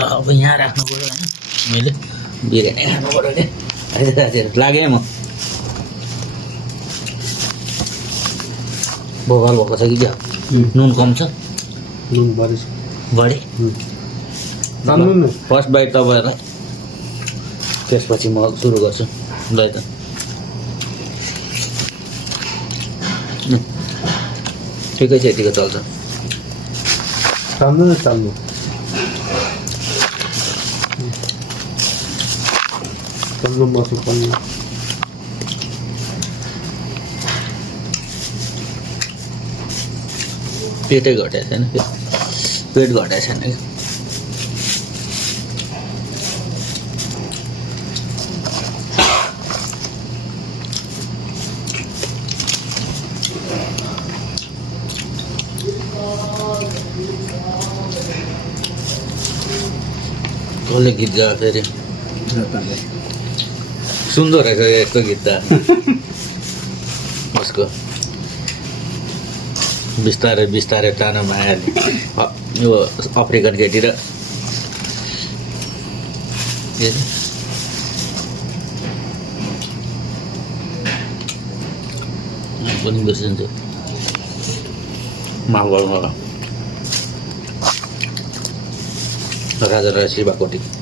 ल अब यहाँ राख्नु पऱ्यो होइन मैले बिरयानी खानु पऱ्यो नि हजुर लागेँ म बोबाल भएको छ कि क्या नुन कम छ नुन बढी छ बढी तान्नु न फर्स्ट बाइट तपाईँहरूलाई त्यसपछि म सुरु गर्छु ल त ठिकै छ यतिको चल्छ तान्नु न तान्नु तान्नु मसु तान्नु पेटै घटाएको छैन पेट घटाएको छैन कि कसले गीत गायो फेरि सुन्दो रहेछ यस्तो गीत त उसको बिस्तारै बिस्तारै तानो मायाले यो अफ्रिकन केटी र पनि बिर्सिन्छु माफ गर्नु होला राजा र शिवाकोटी